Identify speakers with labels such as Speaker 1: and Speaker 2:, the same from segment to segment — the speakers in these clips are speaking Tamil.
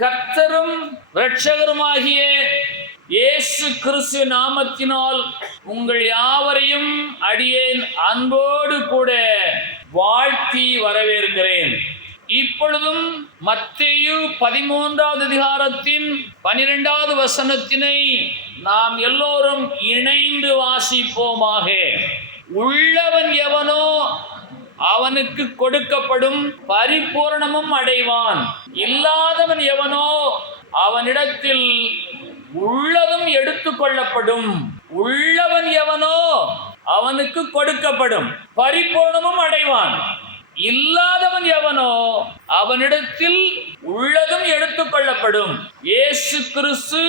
Speaker 1: கர்த்தரும் இரட்சகருமாகிய இயேசு கிறிஸ்து நாமத்தினால் உங்கள் யாவரையும் அடியேன் அன்போடு கூட வாழ்த்தி வரவேற்கிறேன். இப்பொழுதும் மத்தேயு பதிமூன்றாவது அதிகாரத்தின் பனிரெண்டாவது வசனத்தினை நாம் எல்லோரும் இணைந்து வாசிப்போமாக. உள்ளவன் எவனோ அவனுக்கு கொடுக்கப்படும் பரிபூரணமும் அடைவான். இல்லாதவன் எவனோ அவனிடத்தில் உள்ளதும் எடுத்துக்கொள்ளப்படும் உள்ளவன் எவனோ அவனுக்கு கொடுக்கப்படும் பரிபூர்ணமும் அடைவான். இல்லாதவன் எவனோ அவனிடத்தில் உள்ளதும் எடுத்துக்கொள்ளப்படும் ஏசு கிறிஸ்து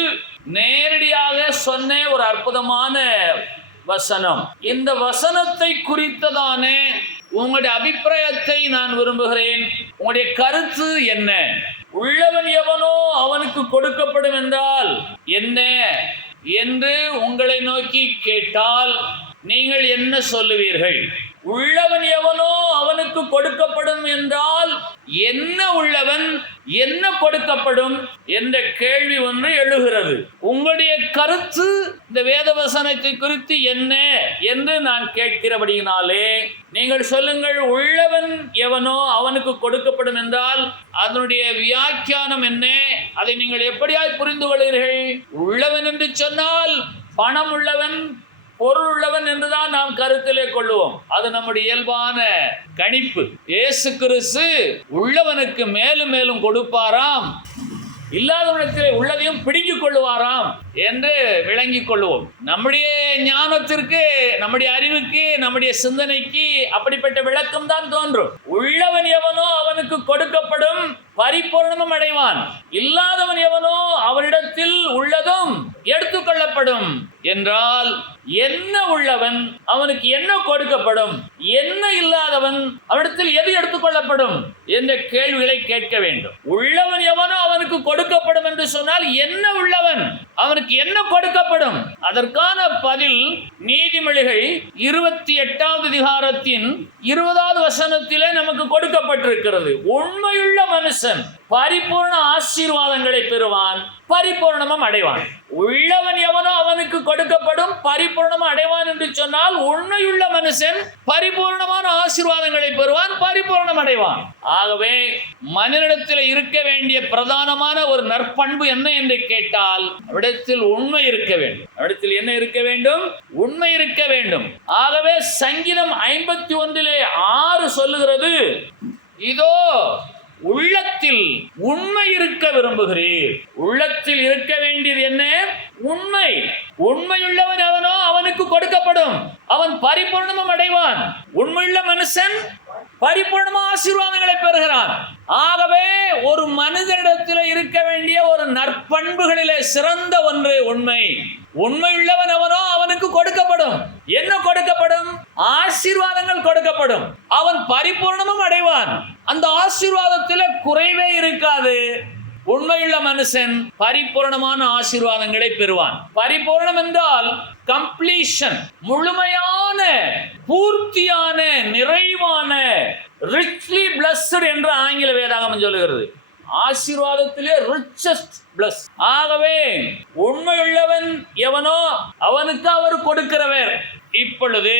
Speaker 1: நேரடியாக சொன்ன ஒரு அற்புதமான வசனம். இந்த வசனத்தை குறித்ததான உங்களுடைய அபிப்பிராயத்தை நான் விரும்புகிறேன். உங்களுடைய கருத்து என்ன? உள்ளவன் எவனோ அவனுக்கு கொடுக்கப்படும் என்றால் என்ன? என்று உங்களை நோக்கி கேட்டால் நீங்கள் என்ன சொல்லுவீர்கள்? உள்ளவன் எவனோ அவனுக்கு கொடுக்கப்படும் என்றால் என்ன உள்ளவன் என்ன கொடுக்கப்படும் என்ற கேள்வி ஒன்று எழுகிறது. உங்களுடைய கருத்து இந்த வேதவசனத்தை குறித்து என்ன என்று நான் கேட்கிறபடியினாலே நீங்கள் சொல்லுங்கள் உள்ளவன் எவனோ அவனுக்கு கொடுக்கப்படும் என்றால் அதனுடைய வியாக்கியானம் என்ன? அதை நீங்கள் எப்படியாய் புரிந்து கொள்கிறீர்கள் உள்ளவன் என்று சொன்னால் பணம் உள்ளவன் பொருள் உள்ளவன் என்றுதான் நாம் கருத்திலே கொள்ளுவோம். அது நம்முடைய இயல்பான கணிப்பு. இயேசு கிறிஸ்து உள்ளவனுக்கு மேலும் மேலும் கொடுப்பாராம். இல்லாதவனத்திலே உள்ளதையும் பிடுங்கிக் கொள்ளுவாராம். என்று விளங்கிக் கொள்வோம். நம்முடைய ஞானத்திற்கு நம்முடைய அறிவுக்கு நம்முடைய சிந்தனைக்கு அப்படிப்பட்ட விளக்கம் தான் தோன்றும். உள்ளவன் எவனோ அவனுக்கு கொடுக்கப்படும் பரிபூர்ணமும் அடைவான். இல்லாதவன் எவனோ அவனிடத்தில் உள்ளதும் எடுத்துக்கொள்ளப்படும் என்றால் என்ன உள்ளவன் அவனுக்கு என்ன கொடுக்கப்படும்? என்ன இல்லாதவன் அவனிடத்தில் எது எடுத்துக்கொள்ளப்படும் என்ற கேள்விகளை கேட்க வேண்டும். உள்ளவன் எவனோ அவனுக்கு கொடுக்கப்படும் என்று சொன்னால் என்ன உள்ளவன் அவனுக்கு என்ன கொடுக்கப்படும்? அதற்கான பதில் நீதிமொழிகள் இருபத்தி எட்டாவது அதிகாரத்தின் இருபதாவது வசனத்திலே நமக்கு கொடுக்கப்பட்டிருக்கிறது. உண்மையுள்ள மனுஷன் பரிபூர்ண ஆசீர்வாதங்களை பெறுவான் பரிபூர்ணமும் அடைவான். உள்ளவன் எவனோ அவன் கொடுக்கப்படும் பரிபூர்ணமா அடைவான் என்று சொன்னால் உண்மையுள்ள மனுஷன் பரிபூர்ணமான ஆசீர்வாதங்களை பெறுவான் பரிபூர்ணம் அடைவான். ஆகவே மனிதனிடத்தில் இருக்க வேண்டிய பிரதானமான ஒரு நற்பண்பு என்ன என்று கேட்டால் இடத்தில் உண்மை இருக்க வேண்டும். இடத்தில் என்ன இருக்க வேண்டும்? உண்மை இருக்க வேண்டும். ஆகவே சங்கீதம் ஐம்பத்தி ஒன்றிலே ஆறு சொல்லுகிறது இதோ உள்ளத்தில் உண்மை இருக்க விரும்புகிறீர். உள்ளத்தில் இருக்க வேண்டியது என்ன? உண்மை. உண்மையுள்ளவன் அவனோ அவனுக்கு கொடுக்கப்படும். அவன் பரிபூர்ணமும் அடைவான். உண்மையுள்ள மனுஷன் பரிபூர்ணமா ஆசீர்வாதங்களை பெறுகிறான். ஆகவே ஒரு மனிதனிடத்தில் இருக்க வேண்டிய ஒரு நற்பண்புகளிலே சிறந்த ஒன்று உண்மை. உண்மையுள்ளவன் அவனோ அவனுக்கு கொடுக்கப்படும். என்ன கொடுக்கப்படும்? ஆசீர்வாதங்கள் கொடுக்கப்படும். அவன் பரிபூர்ணமும் அடைவான். அந்த ஆசீர்வாதத்தில் குறைவே இருக்காது. உண்மையுள்ள மனுஷன் பரிபூர்ணமான ஆசீர்வாதங்களை பெறுவான். பரிபூர்ணம் என்றால் கம்ப்ளீஷன் முழுமையான பூர்த்தியான நிறைவான ரிச்லி பிளஸ்டு என்று ஆங்கில வேதாகமம் சொல்லுகிறது. ஆசீர்வாதத்திலே ரிச்சஸ்ட் பிளஸ் ஆகவே உண்மையுள்ளவன் எவனோ அவனுக்கு அவர் கொடுக்கிறவர். இப்பொழுது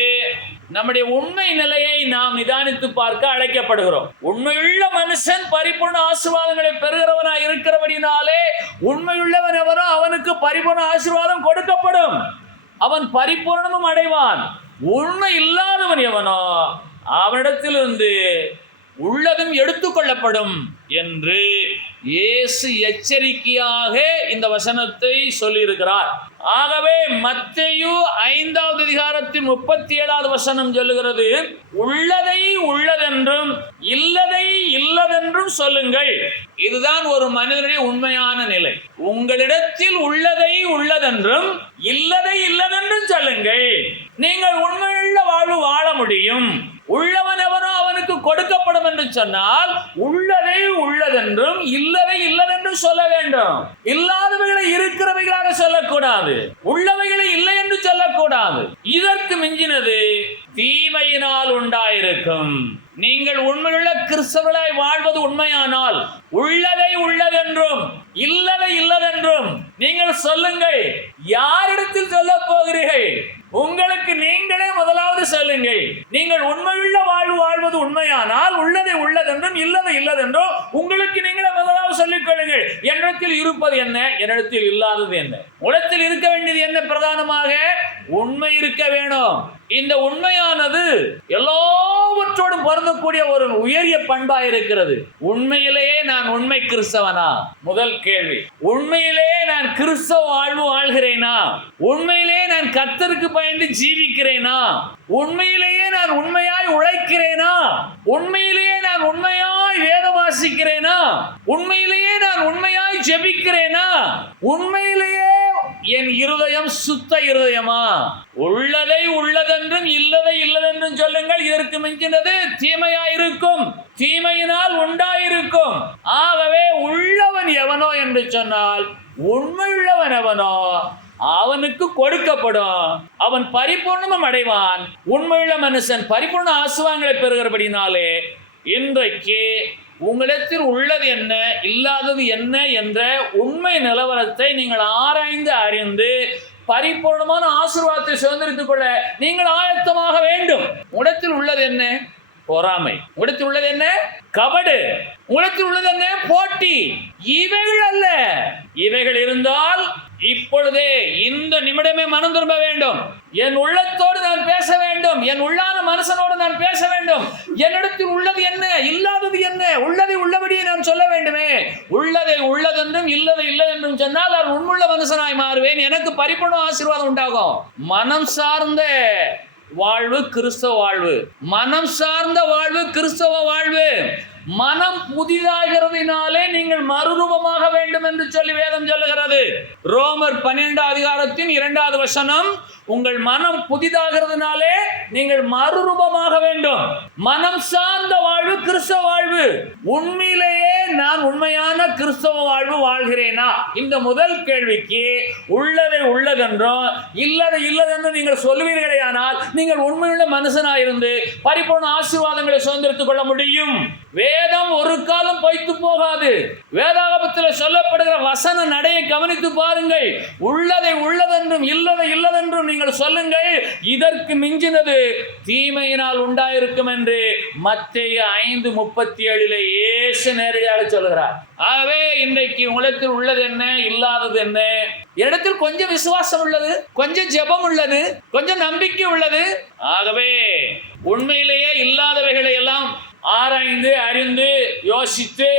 Speaker 1: நம்முடைய உண்மை நிலையை நாம் நிதானித்து பார்க்க அழைக்கப்படுகிறோம். உண்மையுள்ள மனுஷன் பரிபூர்ண ஆசீர்வாதங்களை பெறுகிறவனா இருக்கிறபடினாலே உண்மையுள்ளவன் எவனோ அவனுக்கு பரிபூர்ண ஆசீர்வாதம் கொடுக்கப்படும். அவன் பரிபூர்ணமும் அடைவான். உண்மை இல்லாதவன் எவனோ அவனிடத்திலிருந்து உள்ளதும் எடுத்துக்கொள்ளப்படும் என்று இயேசு எச்சரிக்கையாக இந்த வசனத்தை சொல்லியிருக்கிறார். ஆகவே மத்தையு ஐந்தாவது அதிகாரத்தின் முப்பத்தி ஏழாவது வசனம் சொல்லுகிறது உள்ளதை உள்ளதென்றும் இல்லதை இல்லதென்றும் சொல்லுங்கள். இதுதான் ஒரு மனிதனுடைய உண்மையான நிலை. உங்களிடத்தில் உள்ளதை உள்ளதென்றும் இல்லதை இல்லதென்றும் சொல்லுங்கள். நீங்கள் உண்மையுள்ள வாழ்வு வாழ முடியும். உள்ளவன் அவனுக்கு கொடுக்கப்படும் என்று சொன்னால் உள்ளதை உள்ளதென்றும் இல்லதை இல்லதென்றும் சொல்ல வேண்டும். இல்லாதவைகளை இருக்கிறவைகளாக சொல்லக்கூடாது. உள்ளவைகளை இல்லை என்று சொல்லக்கூடாது. இதற்கு மிஞ்சினது தீமையினால் உண்டாயிருக்கும். நீங்கள் உண்மையுள்ள கிறிஸ்தவர்களாய் வாழ்வது உண்மையானால் உள்ளதை உள்ளதென்றும் இல்லதை இல்லதென்றும் நீங்கள் சொல்லுங்கள். யாரிடத்தில் சொல்ல போகிறீர்கள்? உங்களுக்கு நீங்களே முதலாவது சொல்லுங்கள். நீங்கள் உண்மையுள்ள வாழ்வு வாழ்வது உண்மையானால் உள்ளதை உள்ளதென்றும் இல்லதை இல்லதென்றும் உங்களுக்கு நீங்களே முதலாவது சொல்லிக் கொள்ளுங்கள். என்னிடத்தில் இருப்பது என்ன? என்னிடத்தில் இல்லாதது என்ன? உலகத்தில் இருக்க வேண்டியது என்ன பிரதானமாக? உண்மை இருக்க வேணும். இந்த உண்மையானது எல்லாவற்றோடும் பொருந்தக்கூடிய ஒரு உயரிய பண்பா இருக்கிறது. உண்மையிலேயே நான் உண்மை கிறிஸ்தவனா? முதல் கேள்வி. உண்மையிலேயே நான் கிறிஸ்தவ வாழ்வு வாழ்கிறேனா? உண்மையிலேயே நான் கத்தருக்கு பயந்து ஜீவிக்கிறேனா? உண்மையிலேயே நான் உண்மையாய் உழைக்கிறேனா? உண்மையிலேயே நான் உண்மையாய் வேதம் வாசிக்கிறேனா? உண்மையிலேயே நான் உண்மையாய் ஜெபிக்கிறேனா? உண்மையிலேயே என் இருதயம் சுத்த இருதயமா? உள்ளதை உள்ளதென்றும் இல்லதை இல்லதென்றும் சொல்லுங்கள். இதற்கு மிஞ்சினது தீமையாயிருக்கும். தீமையினால் உண்டாயிருக்கும். ஆகவே உள்ளவன் எவனோ என்று சொன்னால் உண்மையுள்ளவன் எவனோ அவனுக்கு கொடுக்கப்படும். அவன் பரிபூர்ணமும் அடைவான். உண்மையுள்ள மனுஷன் பரிபூர்ண ஆசுவாங்களை பெறுகிறபடினாலே இன்றைக்கு உங்களிடத்தில் உள்ளது என்ன இல்லாதது என்ன என்ற உண்மை நிலவரத்தை நீங்கள் ஆராய்ந்து அறிந்து பரிபூர்ணமான ஆசீர்வாதத்தை சுதந்திரித்துக் கொள்ள நீங்கள் ஆயத்தமாக வேண்டும். உடத்தில் உள்ளது என்ன? பொறாமை. உடத்தில் உள்ளது என்ன? கபடு. உலகத்தில் உள்ளது என்ன? போட்டி. இவைகள் அல்ல. இவைகள் இருந்தால் இப்பொழுதே இந்த நிமிடமே மனம் திரும்ப வேண்டும். என் உள்ளத்தோடு நான் பேச வேண்டும். என் உள்ளான மனுஷனோடு நான் பேச வேண்டும். என்னிடத்தில் உள்ளது என்ன? இல்லாதது என்ன? உள்ளதை உள்ளபடியே நான் சொல்ல வேண்டுமே. உள்ளதை உள்ளதென்றும் இல்லதை இல்லதென்றும் சொன்னால் நான் உண்முள்ள மனுஷனாய் மாறுவேன். எனக்கு பரிபூர்ண ஆசீர்வாதம் உண்டாகும். மனம் சார்ந்த வாழ்வு கிறிஸ்தவ வாழ்வு. மனம் சார்ந்த வாழ்வு கிறிஸ்தவ வாழ்வு. மனம் புதிதாகிறதுனாலே நீங்கள் மறுரூபமாக வேண்டும் என்று சொல்லி வேதம் சொல்லுகிறது. ரோமர் பன்னிரெண்டு அதிகாரத்தின் இரண்டாவது வசனம் உங்கள் மனம் புதிதாகிறதுனாலே நீங்கள் மறுரூபமாக வேண்டும். மனம் சார்ந்த வாழ்வு கிறிஸ்தவ வாழ்வு. உண்மையிலேயே நான் உண்மையான கிறிஸ்தவ வாழ்வு வாழ்கிறேனா? இந்த முதல் கேள்விக்கு உள்ளதை உள்ளதென்றும் இல்லதை இல்லதென்று நீங்கள் சொல்லுவீர்களே ஆனால் நீங்கள் உண்மையுள்ள மனுஷனாயிருந்து பரிபூர்ண ஆசீர்வாதங்களை சுதந்திரித்துக் கொள்ள முடியும். வே வேதம் ஒரு காலம் பொய்த்து போகாது. வேதாகமத்தில் சொல்லப்படுகிற வசன நடையை கவனித்து பாருங்கள். உள்ளதை உள்ளதென்றும் இல்லதை இல்லதென்றும் நீங்கள் சொல்லுங்கள். இதற்கு மிஞ்சினது தீமையினால் உண்டாயிருக்கும் என்று மத்திய ஐந்து முப்பத்தி ஏழில் இயேசு நேரடியாக சொல்கிறார் ஆகவே இன்றைக்கு உலகத்தில் உள்ளது என்ன இல்லாதது என்ன? இடத்தில் கொஞ்சம் விசுவாசம் உள்ளது கொஞ்சம் ஜெபம் உள்ளது கொஞ்சம் நம்பிக்கை உள்ளது. ஆகவே உண்மையிலேயே இல்லாதவைகளை எல்லாம் ஆராய்ந்து அறிந்து யோசித்து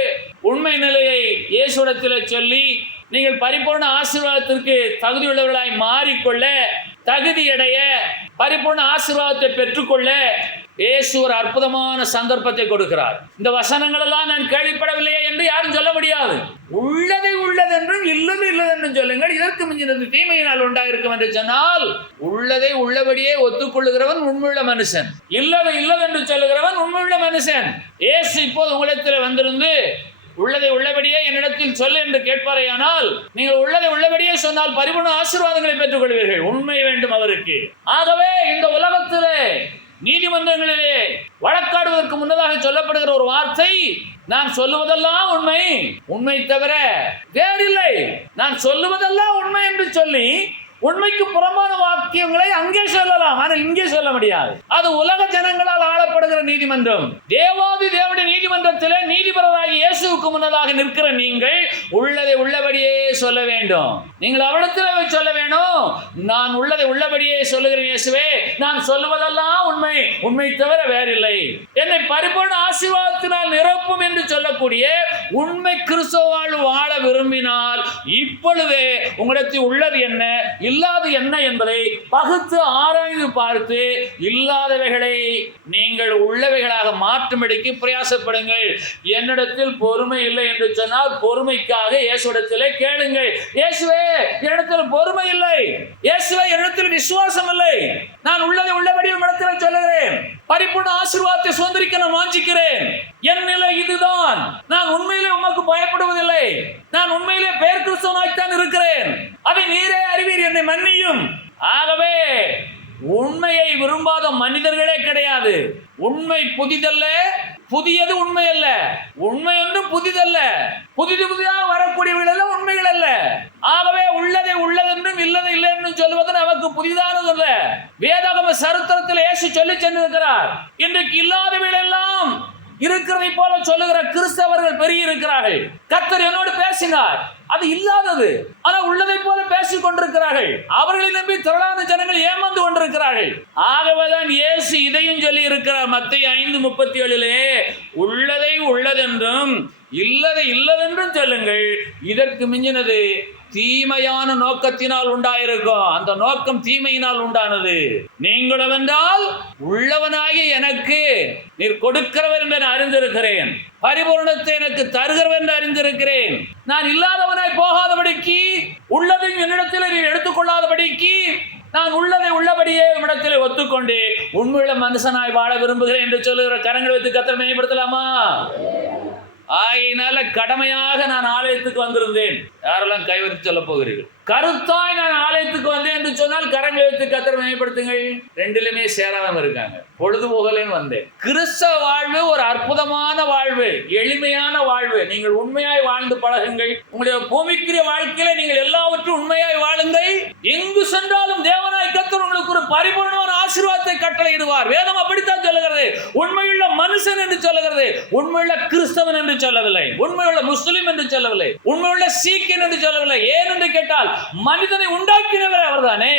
Speaker 1: உண்மை நிலையை இயேசுடத்தில் சொல்லி நீங்கள் பரிபூர்ண ஆசீர்வாதத்திற்கு தகுதியுள்ளவர்களாய் மாறிக்கொள்ள தகுதியடைய பரிபூர்ண ஆசீர்வாதத்தை பெற்றுக்கொள்ள இயேசு ஒரு அற்புதமான சந்தர்ப்பத்தை கொடுக்கிறார். இந்த வசனங்கள் எல்லாம் நான் கேள்விப்படவில்லையே என்று யாரும் சொல்ல முடியாது. உள்ளதை உள்ளதென்றும் இல்லது இல்லதென்றும் சொல்லுங்கள். இதற்கு மிஞ்சினது தீமையினால் உண்டாயிருக்கும் என்று சொன்னால் உள்ளதை உள்ளபடியே ஒத்துக்கொள்ளுகிறவன் உண்மையுள்ள மனுஷன். இல்லதை இல்லதென்று சொல்லுகிறவன் உண்மையுள்ள மனுஷன். இயேசு இப்போது உங்களிடத்தில் வந்திருந்து உள்ளதை உள்ளபடியே என்னிடத்தில் சொல் என்று கேட்பாரேயானால் நீங்கள் உள்ளதை உள்ளபடியே சொன்னால் பரிபூர்ண ஆசீர்வாதங்களை பெற்றுக் கொள்வீர்கள் உண்மை வேண்டும் அவருக்கு. ஆகவே இந்த உலகத்திலே நீதிமன்றங்களிலே வழக்காடுவதற்கு முன்னதாக சொல்லப்படுகிற ஒரு வார்த்தை நான் சொல்லுவதெல்லாம் உண்மை. உண்மை தவிர வேறில்லை. நான் சொல்லுவதெல்லாம் உண்மை என்று சொல்லி உண்மைக்கு புறம்பான வாக்கியங்களை அங்கே சொல்லலாம் ஆனால் இங்கே சொல்ல முடியாது. அது உலக ஜனங்களால் ஆளப்படுகிற நீதிமன்றம். தேவாதி தேவனுடைய நீதிமன்றத்தில் நீதிபரராகி இயேசுவுக்கு முன்னதாக நிற்கிற நீங்கள் உள்ளதை உள்ளபடியே சொல்ல வேண்டும். நீங்கள் அவனத்தில் சொல்ல வேணும். நான் உள்ளதை உள்ளபடியே சொல்லுகிறேன் இயேசுவே. நான் சொல்லுவதெல்லாம் உண்மை. உண்மை தவிர வேறில்லை. என்னை பரிபூர்ண ஆசீர்வாதத்தினால் நிரப்பும் என்று சொல்லக்கூடிய உண்மை கிறிஸ்தவ வாழ்வு வாழ விரும்பினால் இப்பொழுதே உங்களிடத்தில் உள்ளது என்ன? இல்லாது என்ன என்பதை பகுத்து ஆராய்ந்து பார்த்து இல்லாதவைகளை நீங்கள் உள்ளவைகளாக மாற்றும்படிக்கு பிரயாசப்படுங்கள். என்னிடத்தில் பொறுமை இல்லை என்று சொன்னால் பொறுமைக்காக இயேசுடத்திலே கேளுங்கள். இயேசுவே என்னிடத்தில் பொறுமை இல்லை. இயேசுவே என்னிடத்தில் விசுவாசம் இல்லை. நான் உள்ளதை உள்ளபடி இடத்தில் சொல்லுகிறேன். பரிபூர்ண ஆசீர்வாதத்தை சுதந்திரிக்க நான் வாஞ்சிக்கிறேன். என் நிலை இதுதான். நான் உண்மையிலே உமக்கு பயப்படுவதில்லை. நான் உண்மையிலே பேர் கிறிஸ்தவனாய்த்தான் இருக்கிறேன். அதை நீரே அறிவீர் என்னை மன்னியும். ஆகவே உண்மையை விரும்பாத மனிதர்களே கிடையாது. உண்மை புதிதல்ல புதியது உண்மை அல்ல உண்மை ஒன்றும் புதிதல்ல. புதிது புதிதாக வரக்கூடியவர்கள் எல்லாம் உண்மைகள் அல்ல. ஆகவே உள்ளதை உள்ளதென்றும் இல்லதை இல்லை என்றும் சொல்வது நமக்கு புதிதானது அல்ல. வேதாகம சரித்திரத்தில் இயேசு சொல்லி சென்றிருக்கிறார். இன்றைக்கு இல்லாதவர்கள் எல்லாம் இருக்கிறதை போல சொல்லுகிற கிறிஸ்தவர்கள் பெரிய இருக்கிறார்கள். கத்தர் என்னோடு பேசினார். அது இல்லாதது. ஆனால் உள்ளதை போல பேசிக் கொண்டிருக்கிறார்கள். அவர்களை நம்பி திரளான ஜனங்கள் ஏமாந்து கொண்டிருக்கிறார்கள். ஆகவேதான் இயேசு இதையும் சொல்லி இருக்கிறார் மத்திய ஐந்து முப்பத்தி ஏழிலே உள்ளதை உள்ளதென்றும் இல்லதை இல்லதென்றும் சொல்லுங்கள். இதற்கு மிஞ்சினது தீமையான நோக்கத்தினால் உண்டாயிருக்கும். அந்த நோக்கம் தீமையினால் உண்டானது. நீங்களவென்றால் உள்ளவனாகி எனக்கு நீர் கொடுக்கிறவர் என்று நான் அறிந்திருக்கிறேன். பரிபூர்ணத்தை எனக்கு தருகிறவன் என்று அறிந்திருக்கிறேன். நான் இல்லாதவனாய் போகாதபடிக்கு உள்ளதையும் என்னிடத்தில் நீ எடுத்துக்கொள்ளாதபடிக்கு நான் உள்ளதை உள்ளபடியே இடத்திலே ஒத்துக்கொண்டு உண்மையுள்ள மனுஷனாய் வாழ விரும்புகிறேன் என்று சொல்லுகிற கரங்களை வைத்து கத்தரை மேம்படுத்தலாமா? ஆகையினால கடமையாக நான் ஆலயத்துக்கு வந்திருந்தேன். யாரெல்லாம் கைவிரித்து சொல்ல போகிறீர்கள்? கருத்தாய் நான் ஆலயத்துக்கு வந்தேன் என்று சொன்னால் கரங்கள் வைத்து கத்திர மேம்படுத்துங்கள் ரெண்டிலுமே சேராதவங்க இருக்காங்க. பொழுதுபோகலேன்னு வந்தேன். கிறிஸ்தவ வாழ்வு ஒரு அற்புதமான வாழ்வு எளிமையான வாழ்வு. நீங்கள் உண்மையாய் வாழ்ந்து பழகுங்கள். உங்களுடைய பூமிக்குரிய வாழ்க்கையில நீங்கள் எல்லாவற்றும் உண்மையாய் வாழுங்கள். எங்கு சென்றாலும் தேவனாய் கத்தர் உங்களுக்கு ஒரு பரிபூர்ணமான ஆசீர்வாதத்தை கட்டளையிடுவார். வேதம் அப்படித்தான் சொல்லுகிறது. உண்மையுள்ள மனுஷன் என்று சொல்லுகிறது. உண்மையுள்ள கிறிஸ்தவன் என்று சொல்லவில்லை. உண்மையுள்ள முஸ்லிம் என்று சொல்லவில்லை. உண்மையுள்ள சீக்கியன் என்று சொல்லவில்லை. ஏன் என்று கேட்டால் மனிதனை உண்டாக்கினவர் அவர்தானே?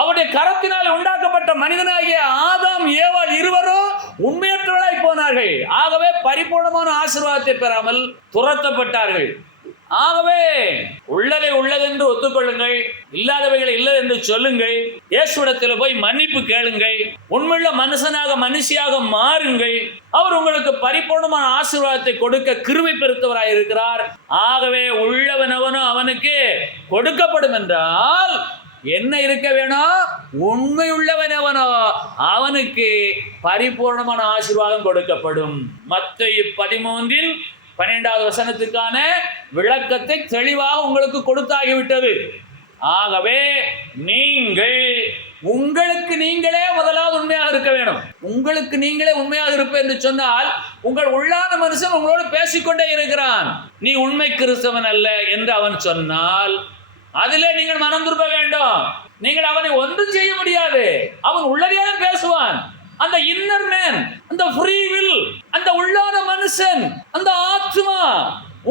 Speaker 1: அவருடைய கரத்தினால் உண்டாக்கப்பட்ட மனிதனாகிய ஆதாம் ஏவாள் இருவரும் உண்மையற்றவர்களாய் போனார்கள். ஆகவே பரிபூர்ணமான ஆசீர்வாதத்தை பெறாமல் துரத்தப்பட்டார்கள். ஆகவே உள்ளதை உள்ளதென்று ஒத்துக்கொள்ளுங்கள் இல்லாதவைகளை இல்லை என்று சொல்லுங்கள் இயேசுடத்தில் போய் மன்னிப்பு கேளுங்கள் உண்மையுள்ள மனுஷனாக மனுஷியாக மாறுங்கள். அவர் உங்களுக்கு பரிபூர்ணமான ஆசீர்வாதத்தை கொடுக்க கிருமை பெருத்தவராய் இருக்கிறார் ஆகவே உள்ளவனவனும் அவனுக்கு கொடுக்கப்படும் என்றால் என்ன இருக்க வேணும் உண்மை உள்ளவனவனோ அவனுக்கு பரிபூர்ணமான ஆசீர்வாதம் கொடுக்கப்படும். மற்ற பதிமூன்றில் பன்னிரெண்டாவது வசனத்துக்கான விளக்கத்தை தெளிவாக உங்களுக்கு கொடுத்தாகிவிட்டது. ஆகவே நீங்கள் உங்களுக்கு நீங்களே முதலாவது உண்மையாக இருக்க வேணும் உங்களுக்கு நீங்களே உண்மையாக இருப்பேன் என்று சொன்னால் உங்கள் உள்ளான மனுஷன் உங்களோடு பேசிக்கொண்டே இருக்கிறான். நீ உண்மை கிறிஸ்தவன் அல்ல என்று அவன் சொன்னால் அதிலே நீங்கள் மனம் திரும்ப வேண்டும். நீங்கள் அவனை ஒன்றும் செய்ய முடியாது. அவன் உள்ளதையாக பேசுவான். அந்த இன்னர் மேன் அந்த ஃப்ரீ வில் அந்த உள்ளான மனுஷன் அந்த ஆத்மா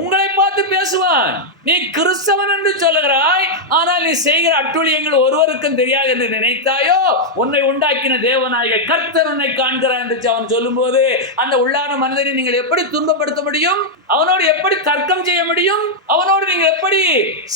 Speaker 1: உங்களை பார்த்து பேசுவான். நீ கிறிஸ்தவன் என்று சொல்லுகிறாய் ஆனால் நீ செய்கிற அட்டுழியங்கள் ஒருவருக்கும் தெரியாது என்று நினைத்தாயோ? உன்னை உண்டாக்கின தேவநாயக கர்த்தர் உன்னை காண்கிறார் என்று அவன் சொல்லும்போது அந்த உள்ளான மனிதனை நீங்கள் எப்படி துன்பப்படுத்த முடியும்? அவனோடு எப்படி தர்க்கம் செய்ய முடியும்? அவனோடு நீங்கள் எப்படி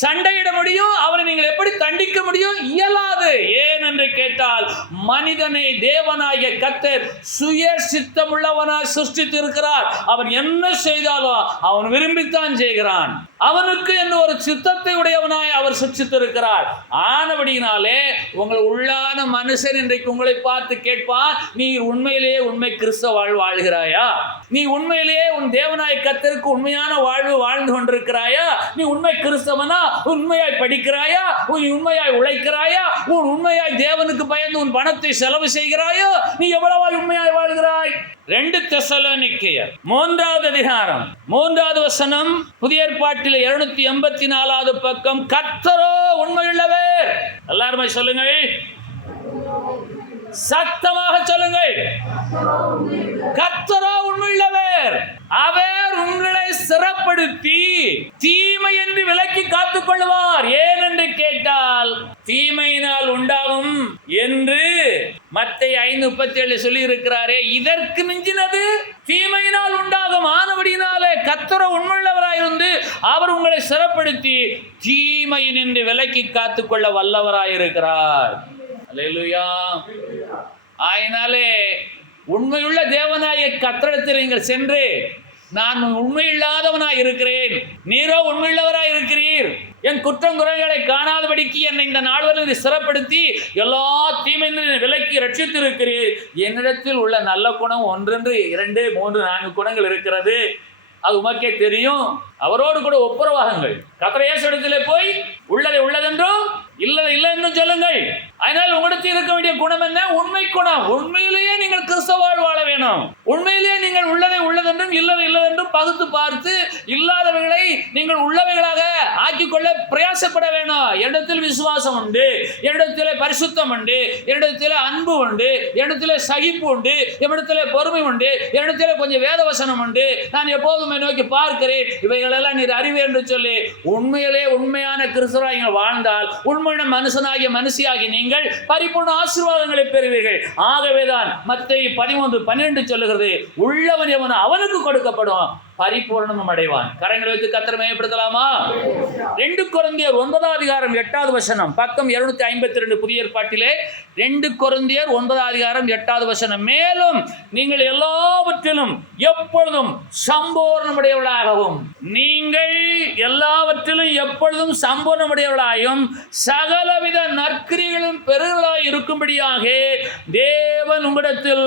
Speaker 1: சண்டையிட முடியும்? அவனை நீங்கள் எப்படி தண்டிக்க முடியும்? இயலாது. ஏன் என்று கேட்டால் மனிதனை தேவனாகிய கர்த்தர் சுய சித்தமுள்ளவனாய் சிருஷ்டித்து இருக்கிறார் அவன் என்ன செய்தாலும் அவன் விரும்பித்தான் செய்கிறான். அவனுக்கு என்ன ஒரு சித்தத்தை உடையவனாய் அவர் சிருஷ்டித்திருக்கிறார் ஆனபடியினாலே உங்கள் உள்ளான மனுஷன் இன்றைக்கு உங்களை பார்த்து கேட்பான் நீ உண்மையிலேயே உண்மை கிறிஸ்தவ வாழ் வாழ்கிறாயா? நீ உண்மையிலேயே உன் தேவனாய் கத்திற்கு உண்மையான வாழ்வு வாழ்ந்து கொண்டிருக்கிறாயா? நீ உண்மை கிறிஸ்தவனா? உண்மையாய் படிக்கிறாயா? உன் உண்மையாய் உழைக்கிறாயா? உன் உண்மையாய் தேவனுக்கு பயந்து உன் பணத்தை செலவு செய்கிறாயோ? நீ எவ்வளவாய் உண்மையாய் வாழ்கிறாய்? ரெண்டு தெசலோனிக்கையர். மூன்றாவது அதிகாரம். மூன்றாவது வசனம் புதிய ஏற்பாட்டில் இருநூத்தி எண்பத்தி நாலாவது பக்கம் கத்தரோ உண்மையுள்ளவர். எல்லாருமே சொல்லுங்கள். சத்தமாக சொல்லுங்கள். கத்தரோ உண்மையுள்ளவர். அவர் உங்களை சிறப்படுத்தி தீமை என்று விலக்கி காத்துக் கொள்வார் ஏன் என்று கேட்டால் தீமையினால் உண்டாகும் என்று மத்தை ஐந்து முப்பத்தி ஏழு சொல்லி இருக்கிறாரே இதற்கு மிஞ்சினது தீமையினால் உண்டாகும். ஆனபடினாலே கத்தர உண்மையுள்ளவராயிருந்து அவர் உங்களை சிறப்படுத்தி தீமையினின்று விலக்கி காத்துக்கொள்ள வல்லவராயிருக்கிறார். அல்லேலூயா ஆயினாலே உண்மையுள்ள தேவனாய கத்திரத்தில் நீங்கள் சென்று நான் உண்மையில்லாதவனாய் இருக்கிறேன். நீரோ உண்மையுள்ளவராய் இருக்கிறீர். என் குற்றம் குறைகளை காணாதபடிக்கு என்னை இந்த நாள் சிறப்படுத்தி எல்லா தீமையிலும் விலக்கி ரட்சித்திருக்கிறீர். என்னிடத்தில் உள்ள நல்ல குணம் ஒன்றென்று இரண்டு மூன்று நான்கு குணங்கள் இருக்கிறது. அது உமக்கே தெரியும். அவரோடு கூட ஒப்புரவாகுங்கள். கத்திரேசு இடத்துல போய் உள்ளதை உள்ளதென்றும் இல்லை இல்லை என்றும் சொல்லுங்கள். அதனால் உங்களிடத்தில் இருக்க வேண்டிய குணம் என்ன? உண்மை குணம். உண்மையிலேயே நீங்கள் கிறிஸ்தவ வாழ் வாழ வேணும். உண்மையிலேயே நீங்கள் உள்ளதை உள்ளதென்றும் இல்லதை இல்லதென்றும் பகுத்து பார்த்து இல்லாதவைகளை நீங்கள் உள்ளவைகளாக ஆக்கிக்கொள்ள பிரயாசப்பட வேணும். இடத்தில் விசுவாசம் உண்டு. என்னிடத்தில் பரிசுத்தம் உண்டு. இடத்துல அன்பு உண்டு. இடத்துல சகிப்பு உண்டு. இடத்துல பொறுமை உண்டு. இடத்துல கொஞ்சம் வேதவசனம் உண்டு. நான் எப்போதும் நோக்கி பார்க்கிறேன். இவைகளெல்லாம் நீர் அறிவு என்று சொல்லி உண்மையிலே உண்மையான கிறிஸ்தவராக வாழ்ந்தால் உண்மை உண்மையான மனுஷனாகிய மனுஷியாகி நீங்கள் பரிபூர்ண ஆசீர்வாதங்களை பெறுவீர்கள். ஆகவேதான் மத்திய பதிமூன்று பன்னிரண்டு சொல்லுகிறது உள்ளவன் எவன் அவனுக்கு கொடுக்கப்படும். பரிபூர்ணமும் அடைவான் கரங்களை வைத்து கத்திர மையப்படுத்தலாமா ரெண்டு குழந்தையர் ஒன்பதாம் அதிகாரம் எட்டாவது வசனம். பக்கம் இருநூத்தி ஐம்பத்தி ரெண்டு புதிய ஏற்பாட்டிலே ரெண்டு குழந்தையர் ஒன்பதாம் அதிகாரம் எட்டாவது வசனம். மேலும் நீங்கள் எல்லாவற்றிலும் எப்பொழுதும் சம்பூர்ணமுடையவளாகவும் நீங்கள் எல்லாவற்றிலும் எப்பொழுதும் சம்பூர்ணமுடையவளாயும் சகலவித நற்கிரிகளும் பெருகளாய் இருக்கும்படியாக தேவன் உங்களிடத்தில்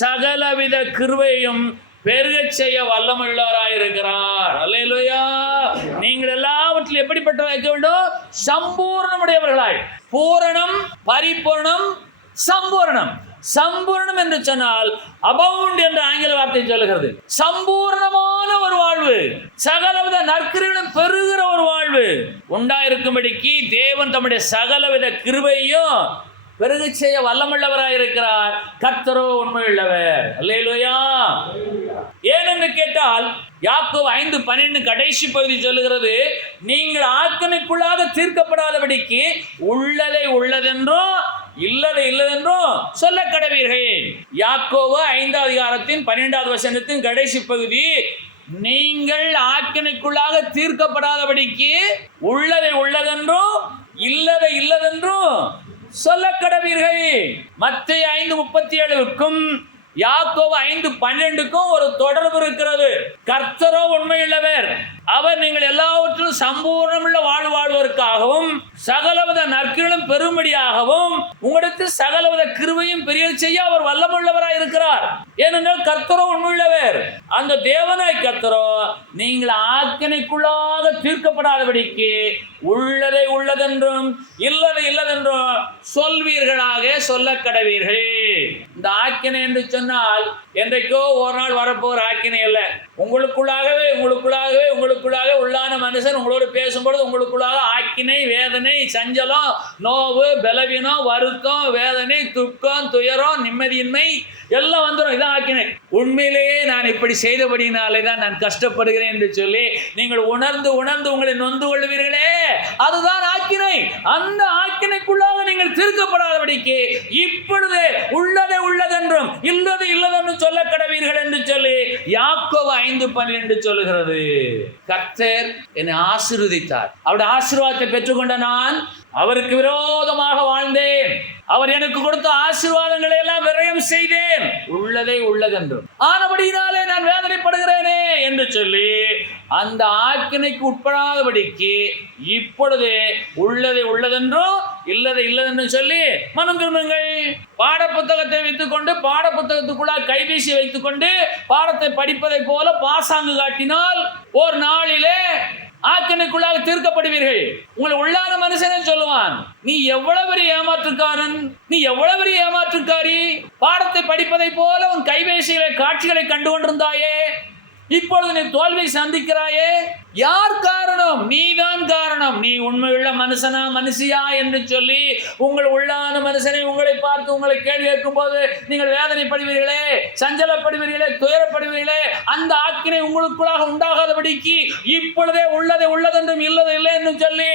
Speaker 1: சகலவித கிருவையும் பெருகச் செய்ய வல்லமுள்ளவராயிருக்கிறார் அல்லையா நீங்கள் எல்லாவற்றிலும் எப்படிப்பட்ட வைக்க வேண்டும்? சம்பூர்ணமுடையவர்களாய். பூரணம் பரிபூரணம் சம்பூரணம். சம்பூர்ணம் என்று சொன்னால் அபவுண்ட் என்ற ஆங்கில வார்த்தை சொல்லுகிறது. சம்பூர்ணமான ஒரு வாழ்வு. சகலவித நற்கிரிகளும் பெருகிற ஒரு வாழ்வு. உண்டாயிருக்கும்படிக்கு தேவன் தம்முடைய சகலவித கிருபையும் பெருகு செய்ய வல்லமுள்ளவராயிருக்கிறார். கர்த்தரோ உண்மையுள்ளவர். அல்லையிலோயா ஏனென்று கேட்டால் யாக்கோ ஐந்து பன்னெண்டு கடைசி பகுதி சொல்லுகிறது நீங்கள் ஆக்கனுக்குள்ளாக தீர்க்கப்படாதபடிக்கு உள்ளதை உள்ளதென்றும் இல்லதை இல்லதென்றும் சொல்ல கடவீர்கள் யாக்கோவோ ஐந்தாவது அதிகாரத்தின் பன்னெண்டாவது வசனத்தின் கடைசி பகுதி நீங்கள் ஆக்கினைக்குள்ளாக தீர்க்கப்படாதபடிக்கு உள்ளதை உள்ளதென்றும் இல்லதை இல்லதென்றும் சொல்ல கடவீர்கள் மத்திய ஐந்து முப்பத்தி ஏழுக்கும் யாக்கோவு ஐந்து பன்னெண்டுக்கும் ஒரு தொடர்பு இருக்கிறது. கர்த்தரோ உண்மையுள்ளவர். அவர் நீங்கள் எல்லாவற்றிலும் சம்பூர்ணமுள்ள வாழ் வாழ்வதற்காகவும் சகலவித நற்கிலும் பெரும்படியாகவும் உங்களுக்கு சகலவித கிருவையும் பெரிய செய்ய அவர் வல்லமுள்ளவராய் இருக்கிறார். ஏனென்றால் கர்த்தரோ உண்மையுள்ளவர். அந்த தேவனாய் கர்த்தரோ நீங்கள் ஆக்கினைக்குள்ளாக தீர்க்கப்படாதபடிக்கு உள்ளதை உள்ளதென்றும் இல்லதை இல்லதென்றும் சொல்வீர்களாக சொல்ல கடவீர்கள் இந்த ஆக்கினை என்று சொன்னால் என்றைக்கோ ஒரு நாள் வரப்போகிற ஆக்கினை அல்ல. உங்களுக்குள்ளாகவே உங்களுக்குள்ளாகவே உங்களுக்கு உங்களுக்குள்ளாக உள்ளான மனுஷன் உங்களோடு பேசும்பொழுது உங்களுக்குள்ளாக ஆக்கினை வேதனை சஞ்சலம் நோவு பலவீனம் வருத்தம் வேதனை துக்கம் துயரம் நிம்மதியின்மை எல்லாம் வந்துடும் இதான் ஆக்கினை. உண்மையிலேயே நான் இப்படி செய்தபடினாலே தான் நான் கஷ்டப்படுகிறேன் என்று சொல்லி நீங்கள் உணர்ந்து உணர்ந்து உங்களை நொந்து கொள்வீர்களே. அதுதான் ஆக்கினை. அந்த ஆக்கினைக்குள்ளாக நீங்கள் திருக்கப்படாதபடிக்கு இப்பொழுது உள்ளதே உள்ளதென்றும் இல்லது இல்லதென்று சொல்ல கடவீர்கள் என்று சொல்லி யாக்கோ ஐந்து பன்னிரண்டு சொல்லுகிறது. கர்த்தர் என்னை ஆசிர்வதித்தார். அவருடைய ஆசீர்வாதத்தை பெற்றுக்கொண்ட நான் அவருக்கு விரோதமாக வாழ்ந்தேன். அவர் எனக்கு கொடுத்த ஆசீர்வாதங்களை எல்லாம் விரயம் செய்தேன். உள்ளதை உள்ளதென்றும் ஆனபடியினாலே நான் வேதனைப்படுகிறேனே என்று சொல்லி அந்த ஆக்கினைக்கு உட்படாதபடிக்கு இப்பொழுது உள்ளதை உள்ளதென்றும் இல்லதை இல்லதென்றும் சொல்லி மனம் திரும்புங்கள். பாட புத்தகத்தை வைத்துக்கொண்டு பாட புத்தகத்துக்குள்ளாக கைபேசி வைத்துக்கொண்டு பாடத்தை படிப்பதை போல பாசாங்கு காட்டினால் ஒரு நாளிலே ஆக்கினைக்குள்ளாக தீர்க்கப்படுவீர்கள். உங்களை உள்ளான மனுஷனே சொல்லுவான் நீ எவ்வளவு பெரிய ஏமாற்றுக்காரன்? நீ எவ்வளவு பெரிய ஏமாற்றுக்காரி? பாடத்தை படிப்பதை போல உன் கைபேசியில காட்சிகளை கண்டு கொண்டிருந்தாயே. இப்பொழுது நீ தோல்வி சந்திக்கிறாயே. யார் காரணம்? நீதான் காரணம். நீ உண்மையுள்ள மனுஷனா மனுஷியா என்று சொல்லி உங்கள் உள்ளான மனுஷனை உங்களை பார்த்து உங்களை கேள்வி கேட்கும் போது நீங்கள் வேதனைப்படுவீர்களே சஞ்சலப்படுவீர்களே துயரப்படுவீர்களே அந்த ஆக்கினை உங்களுக்குள்ளாக உண்டாகாதபடிக்கு இப்பொழுதே உள்ளதை உள்ளதென்றும் இல்லது இல்லை என்று சொல்லி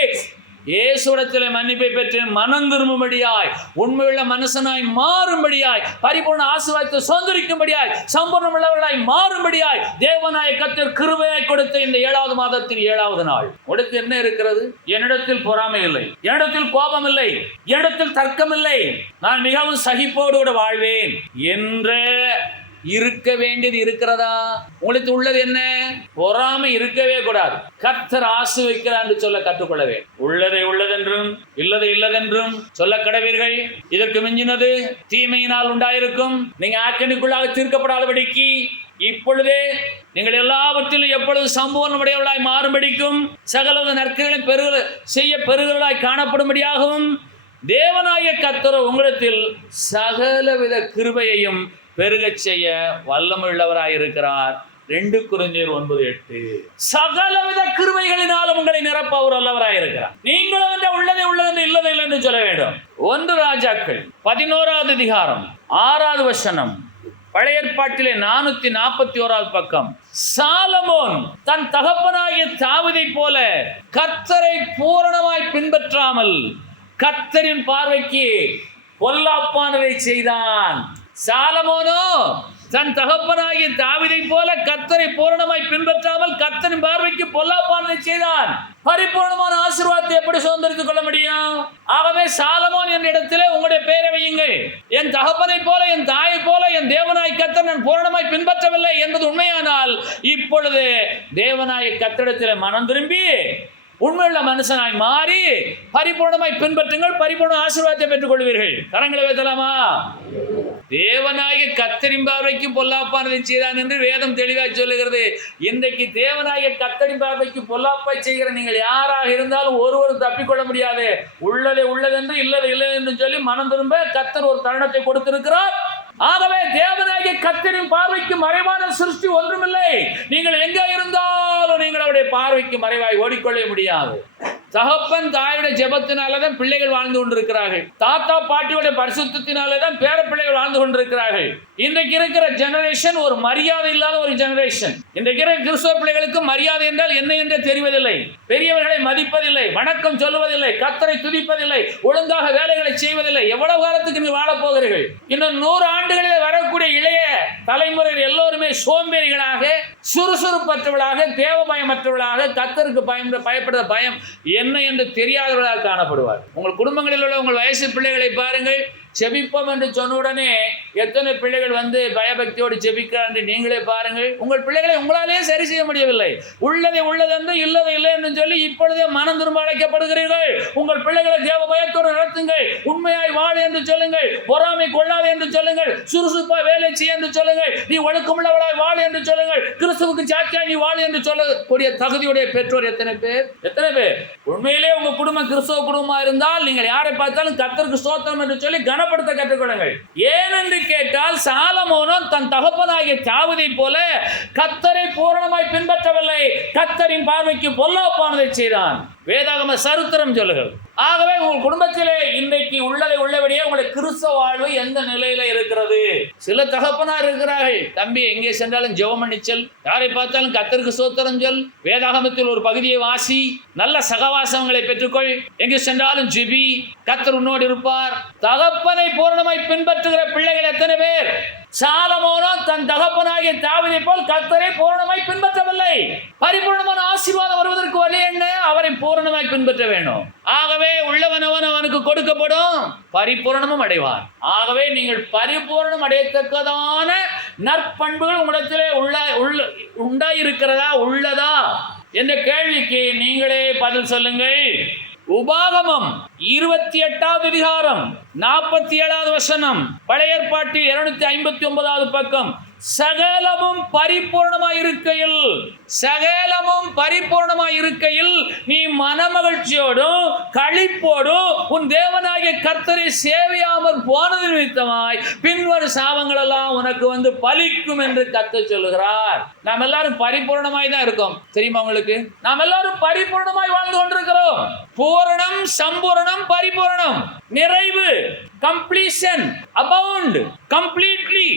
Speaker 1: இயேசுடத்தில் மன்னிப்பை பெற்று மனம் திரும்பும்படியாய் உண்மையுள்ள மனுஷனாய் மாறும்படியாய் பரிபூர்ண ஆசீர்வாதத்தை சுதந்திரிக்கும்படியாய் சம்பூர்ணம் உள்ளவர்களாய் மாறும்படியாய் தேவனாய கத்தர் கிருபையாய் கொடுத்த இந்த ஏழாவது மாதத்தின் ஏழாவது நாள். உனக்கு என்ன இருக்கிறது? என்னிடத்தில் பொறாமை இல்லை. என்னிடத்தில் கோபம் இல்லை. என்னிடத்தில் தர்க்கம் இல்லை. நான் மிகவும் சகிப்போடு கூட வாழ்வேன். என்ற இருக்க வேண்டியது இருக்கிறதா? உங்களுக்கு உள்ளது என்ன? பொறாமை இருக்கவே கூடாது. கர்த்தர் ஆசு வைக்கிறார் என்று சொல்ல கற்றுக்கொள்ள வேண்டும். உள்ளதை உள்ளதென்றும் இல்லதை இல்லதென்றும் சொல்ல கடவீர்கள். இதற்கு மிஞ்சினது தீமையினால் உண்டாயிருக்கும். நீங்க ஆக்கணிக்குள்ளாக தீர்க்கப்படாதபடிக்கு இப்பொழுதே நீங்கள் எல்லாவற்றிலும் எப்பொழுது சம்பூர்ணமுடையவர்களாய் மாறும்படிக்கும் சகலவித நற்களை பெருக செய்ய பெருகளாய் காணப்படும்படியாகவும் தேவனாய கத்தர் உங்களிடத்தில் சகலவித கிருபையையும் பெருகச் செய்ய வல்லமுள்ளவராய் இருக்கிறார் ரெண்டு குறிஞ்சியர் ஒன்பது எட்டு. சகலவித கிருபைகளினாலும் உங்களை நிரப்ப அவர் வல்லவராய் இருக்கிறார் நீங்களும் என்ற உள்ளதை உள்ளது இல்லதை இல்லை என்று சொல்ல வேண்டும். ஒன்று ராஜாக்கள் பதினோராவது அதிகாரம் ஆறாவது வசனம். பழைய ஏற்பாட்டிலே நானூத்தி நாற்பத்தி ஓராவது பக்கம். சாலமோன் தன் தகப்பனாகிய தாவதை போல கத்தரை பூரணமாய் பின்பற்றாமல் கத்தரின் பார்வைக்கு பொல்லாப்பானதை செய்தான். சாலமோனோ தன் தகப்பனாகிய தாவிதை போல கத்தரை பூரணமாய் பின்பற்றாமல் கத்தரின் பார்வைக்கு பொல்லாப்பானதை செய்தான். பரிபூர்ணமான ஆசீர்வாதத்தை எப்படி சுதந்திரித்துக் கொள்ள முடியும்? ஆகவே சாலமோன் என்ற இடத்திலே உங்களுடைய பெயரை வையுங்கள். என் தகப்பனை போல என் தாயை போல என் தேவனாய் கத்தர் நான் பூரணமாய் பின்பற்றவில்லை என்பது உண்மையானால் இப்பொழுது தேவனாய கத்திடத்தில் மனம் திரும்பி உண்மையுள்ள மனுஷனாய் மாறி பரிபூர்ணமாய் பின்பற்றுங்கள் பரிபூர்ண ஆசீர்வாதத்தை பெற்றுக் கொள்வீர்கள். கரங்களை வைத்தலாமா தேவனாய கத்தரிம்பார்வைக்கும் பொல்லாப்பானதை செய்தான் என்று வேதம் தெளிவாக சொல்லுகிறது. இன்றைக்கு தேவனாய கத்தரின் பொல்லாப்பா பொல்லாப்பாய் செய்கிற நீங்கள் யாராக இருந்தாலும் ஒருவரும் தப்பிக்கொள்ள முடியாது. உள்ளதை உள்ளதென்று இல்லது இல்லை என்று சொல்லி மனம் திரும்ப கத்தர் ஒரு தருணத்தை கொடுத்திருக்கிறார். ஆகவே தேவனாகிய கத்தரின் பார்வைக்கு மறைவான சிருஷ்டி ஒன்றுமில்லை. நீங்கள் எங்க இருந்தாலும் நீங்கள் அவருடைய பார்வைக்கு மறைவாய் ஓடிக்கொள்ள முடியாது. தகப்பன் தாயுடைய ஜெபத்தினால தான் பிள்ளைகள் வாழ்ந்து கொண்டிருக்கிறார்கள். தாத்தா பாட்டியோட பரிசுத்தினால தான் பேர பிள்ளைகள் வாழ்ந்து கொண்டிருக்கிறார்கள். இன்றைக்கு இருக்கிற ஜெனரேஷன் ஒரு மரியாதை இல்லாத ஒரு ஜெனரேஷன் இன்றைக்கு இருக்கிற கிறிஸ்தவ பிள்ளைகளுக்கு மரியாதை என்றால் என்ன என்று தெரிவதில்லை. பெரியவர்களை மதிப்பதில்லை வணக்கம் சொல்லுவதில்லை கத்தரை துதிப்பதில்லை ஒழுங்காக வேலைகளை செய்வதில்லை. எவ்வளவு காலத்துக்கு நீ வாழப் போகிறீர்கள்? இன்னும் நூறு ஆண்டுகளில் வரக்கூடிய இளைய தலைமுறையில் எல்லோருமே சோம்பேறிகளாக சுறுசுறுப்பற்றவர்களாக தேவ பயமற்றவர்களாக கத்தருக்கு பயம் பயப்படுற பயம் என்ன என்று தெரியாதவர்களாக காணப்படுவார் உங்கள் குடும்பங்களில் உள்ள உங்கள் வயசு பிள்ளைகளை பாருங்கள். செபிப்போம் என்று சொன்ன உடனே எத்தனை பிள்ளைகள் வந்து பயபக்தியோடு செபிக்கிறார் என்று நீங்களே பாருங்கள். உங்கள் பிள்ளைகளை உங்களாலேயே சரி செய்ய முடியவில்லை. உள்ளதை உள்ளதென்று இல்லதை இல்லை என்று சொல்லி இப்பொழுதே மனம் திரும்ப அழைக்கப்படுகிறீர்கள். உங்கள் பிள்ளைகளை தேவ பயத்தோடு நடத்துங்கள். உண்மையாய் வாழு என்று சொல்லுங்கள். பொறாமை கொள்ளாது என்று சொல்லுங்கள். சுறுசுறுப்பாக வேலை செய்ய என்று சொல்லுங்கள். நீ ஒழுக்கமுள்ளவளாய் வாழு என்று சொல்லுங்கள். கிறிஸ்துவுக்கு சாட்சியாய் நீ வாழு என்று சொல்லக்கூடிய தகுதியுடைய பெற்றோர் எத்தனை பேர்? எத்தனை பேர்? உண்மையிலே குடும்பம் கிறிஸ்தவ குடும்பமாக இருந்தால் நீங்கள் யாரை பார்த்தாலும் கத்தருக்கு ஸ்தோத்திரம் என்று சொல்லி கனப்படுத்த கற்றுக்கொள்ளுங்கள் ஏனென்று கேட்டால் சாலமோனும் தன் தகப்பனாகிய தாவதை போல கத்தரை பூரணமாய் பின்பற்றவில்லை. கத்தரின் பார்வைக்கு பொல்லாப்பானதை செய்தான். வேதாகம சரித்திரம் சொல்லுகிறது. ஆகவே உங்கள் குடும்பத்திலே இன்றைக்கு உள்ளதை உள்ளபடியே உங்களுடைய கிறிஸ்தவ வாழ்வு எந்த நிலையில இருக்கிறது? சில தகப்பனார் இருக்கிறார்கள். தம்பி எங்கே சென்றாலும் ஜெபம் பண்ணிச்சல் யாரை பார்த்தாலும் கத்தருக்கு சோத்திரம் சொல். வேதாகமத்தில் ஒரு பகுதியை வாசி. நல்ல சகவாசங்களை பெற்றுக்கொள். எங்கே சென்றாலும் ஜிபி. கத்தர் உன்னோடு இருப்பார். தகப்பனை பூரணமாய் பின்பற்றுகிற பிள்ளைகள் எத்தனை பேர்? சாலமோனோ தன் தகப்பனாகிய தாவிதை போல் கத்தரை பூரணமாய் பின்பற்றவில்லை. பரிபூர்ணமான ஆசீர்வாதம் வருவதற்கு வழி என்ன? அவரை பூரணமாய் பின்பற்ற வேண்டும். ஆகவே உள்ளவனவன் அவனுக்கு கொடுக்கப்படும் பரிபூரணமும் அடைவான் ஆகவே நீங்கள் பரிபூரணம் அடையத்தக்கதான நற்பண்புகள் உங்களிடத்திலே உள்ள உள்ள உண்டாயிருக்கிறதா? உள்ளதா? என்ற கேள்விக்கு நீங்களே பதில் சொல்லுங்கள். உபாகமம். இருபத்தி எட்டாவது அதிகாரம் நாற்பத்தி ஏழாவது வசனம் பழைய ஏற்பாட்டில் இருநூத்தி ஐம்பத்தி ஒன்பதாவது பக்கம். சகலமும் பரிபூர்ணமாய் இருக்கையில் சகலமும் பரிபூர்ணமாய் இருக்கையில் நீ மனமகிழ்ச்சியோடும் களிப்போடும் உன் தேவனாகிய கர்த்தரை சேவையாமல் போனது நிமித்தமாய் பின்வரும் சாபங்கள் எல்லாம் உனக்கு வந்து பலிக்கும் என்று கத்த சொல்லுகிறார். நாம் எல்லாரும் பரிபூர்ணமாய் தான் இருக்கோம். தெரியுமா உங்களுக்கு? நாம் எல்லாரும் பரிபூர்ணமாய் வாழ்ந்து கொண்டிருக்கிறோம். பூரணம் சம்பூரணம் பரிபூரணம். நிறைவு. கம்ப்ளீஷன் அபவுண்ட் கம்ப்ளீட்லி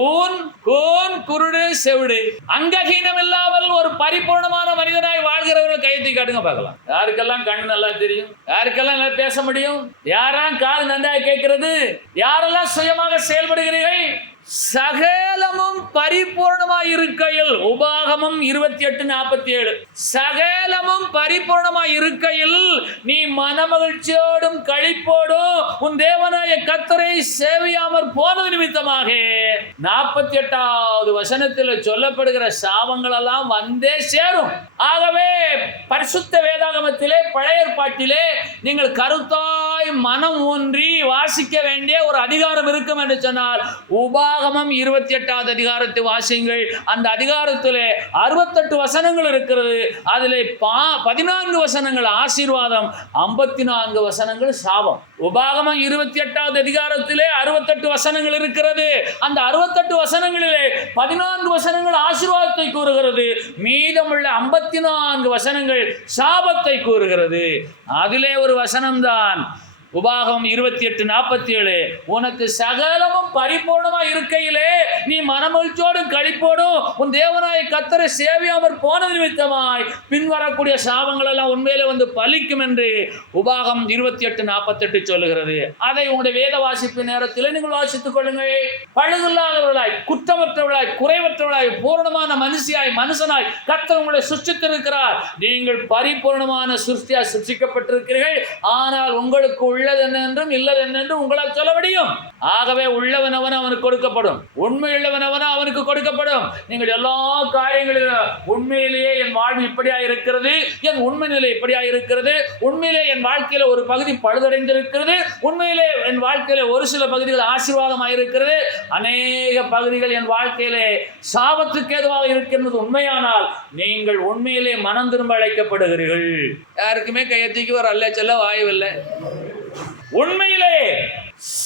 Speaker 1: ஊன் கோன் குருடு செவிடு. அங்ககீனம் இல்லாமல் ஒரு பரிபூர்ணமான மனிதனாய் வாழ்கிறவர்கள் கையெழுத்தி காட்டுங்க பார்க்கலாம். யாருக்கெல்லாம் கண் நல்லா தெரியும்? யாருக்கெல்லாம் நல்லா பேச முடியும்? யாரெல்லாம் காது நன்றாக கேட்கிறது? யாரெல்லாம் சுயமாக செயல்படுகிறீர்கள்? சகலமும் பரிபூர்ணமாய் இருக்கையில் உபாகமம் இருபத்தி எட்டு நாற்பத்தி ஏழு. சகலமும் பரிபூர்ணமாய் இருக்கையில் நீ மனமகிழ்ச்சியோடும் கழிப்போடும் உன் தேவனாய கத்தரை சேவையாமற் போனது நிமித்தமாக. நாற்பத்தி எட்டாவது வசனத்தில் சொல்லப்படுகிற சாபங்கள் எல்லாம் வந்தே சேரும். ஆகவே பரிசுத்த வேதாகமத்திலே பழைய ஏற்பாட்டிலே நீங்கள் கருத்தாய் மனம் ஒன்றி வாசிக்க வேண்டிய ஒரு அதிகாரம் இருக்கும் என்று சொன்னால் உபா உபாகமம் இருபத்தி எட்டாவது அதிகாரத்தை வாசியுங்கள். அந்த அதிகாரத்தில் அறுபத்தெட்டு வசனங்கள் இருக்கிறது. அதில் பா பதினான்கு வசனங்கள் ஆசீர்வாதம் ஐம்பத்தி நான்கு வசனங்கள் சாபம். உபாகமம் இருபத்தி எட்டாவது அதிகாரத்திலே அறுபத்தெட்டு வசனங்கள் இருக்கிறது. அந்த அறுபத்தெட்டு வசனங்களிலே பதினான்கு வசனங்கள் ஆசீர்வாதத்தை கூறுகிறது. மீதமுள்ள ஐம்பத்தி நான்கு வசனங்கள் சாபத்தை கூறுகிறது. அதிலே ஒரு வசனம்தான் உபாகம் இருபத்தி எட்டு நாற்பத்தி ஏழு. உனக்கு சகலமும் பரிபூர்ணமா இருக்கையிலே நீ மனமொழிச்சோடும் கழிப்போடும் உன் தேவனாய கத்தரை சேவையாமற் போனது நிமித்தமாய் பின்வரக்கூடிய சாபங்கள் எல்லாம் உண்மையில வந்து பலிக்கும் என்று உபாகம் இருபத்தி எட்டு நாற்பத்தெட்டு சொல்லுகிறது. அதை உங்களுடைய வேத வாசிப்பு நேரத்தில் நீங்கள் வாசித்துக் கொள்ளுங்கள். பழுதில்லாதவர்களாய் குற்றமற்றவர்களாய் குறைவற்றவர்களாய் பூரணமான மனுஷியாய் மனுஷனாய் கத்தர் உங்களை சுற்றித்திருக்கிறார் நீங்கள் பரிபூர்ணமான சிருஷ்டியாய் சிருஷ்டிக்கப்பட்டிருக்கிறீர்கள். ஆனால் உங்களுக்கு உள்ள என்னென்றும் இல்லது என்னென்றும் உங்களால் சொல்ல முடியும். ஆகவே உள்ளவன் அவன் அவனுக்கு கொடுக்கப்படும். உண்மை உள்ளவன் அவனுக்கு கொடுக்கப்படும். நீங்கள் எல்லா காரியங்களிலும் உண்மையிலேயே என் வாழ்வு இப்படியா இருக்கிறது என் உண்மை நிலை இப்படியா இருக்கிறது உண்மையிலே என் வாழ்க்கையில ஒரு பகுதி பழுதடைந்திருக்கிறது உண்மையிலே என் வாழ்க்கையில ஒரு சில பகுதிகள் ஆசீர்வாதமாக இருக்கிறது. அநேக பகுதிகள் என் வாழ்க்கையிலே சாபத்துக்கு ஏதுவாக இருக்கின்றது உண்மையானால் நீங்கள் உண்மையிலே மனம் திரும்ப அழைக்கப்படுகிறீர்கள். யாருக்குமே கையத்திக்கு ஒரு அல்ல செல்ல வாயுவில்லை. உண்மையிலே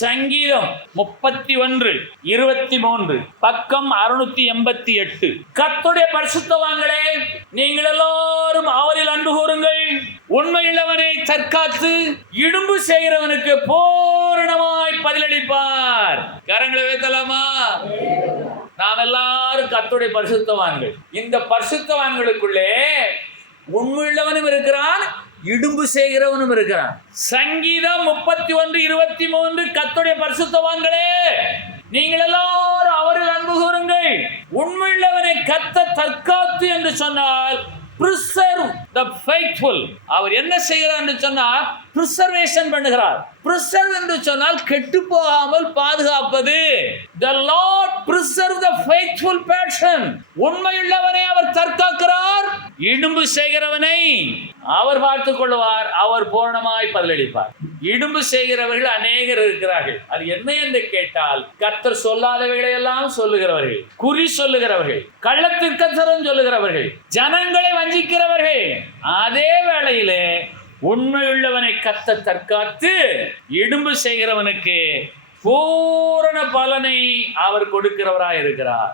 Speaker 1: சங்கீதம் முப்பத்தி ஒன்று இருபத்தி மூன்று பக்கம் அறுநூத்தி எண்பத்தி எட்டு. கத்துடைய பரிசுத்தவான்களே நீங்கள் எல்லாரும் அவரில் அன்பு கூறுங்கள். உண்மையுள்ளவனை தற்காத்து இடும்பு செய்கிறவனுக்கு பூரணமாய் பதிலளிப்பார். கரங்களை வைத்தலாமா நாம் எல்லாரும் கத்துடைய பரிசுத்தவான்கள். இந்த பரிசுத்தவான்களுக்குள்ளே உண்மையுள்ளவனும் இருக்கிறான் இடும்பு செய்கிறவனும் இருக்கிறான். சங்கீதம் முப்பத்தி ஒன்று இருபத்தி மூன்று கத்துடைய பரிசுத்தவான்களே நீங்கள் எல்லாரும் அவரில் அன்பு கூறுங்கள். உண்மையுள்ளவனை கத்த தற்காத்து என்று சொன்னால் preserve the faithful. அவர் என்ன செய்கிறார் என்று சொன்னால் ப்ரிசர்வேஷன் பண்ணுகிறார். ப்ரிசர்வ் என்று சொன்னால் கெட்டு போகாமல் பாதுகாப்பது. The Lord preserve the faithful fashion உண்மையுள்ளவனை அவர் தற்காக்கிறார். இடும்பு செய்கிறவனை அவர் பார்த்துக் கொள்வார். அவர் பூரணமாய் பதிலளிப்பார். இடும்பு செய்கிறவர்கள் அநேகர் இருக்கிறார்கள். அது என்ன என்று கேட்டால் கத்தர் சொல்லாதவைகளை எல்லாம் சொல்லுகிறவர்கள் குறி சொல்லுகிறவர்கள் கள்ளத்திற்கத்தரம் சொல்லுகிறவர்கள் ஜனங்களை வஞ்சிக்கிறவர்கள் அதே வேளையிலே உண்மையுள்ளவனை கத்த தற்காத்து இடும்பு செய்கிறவனுக்கு பூரண பலனை அவர் கொடுக்கிறவராய் இருக்கிறார்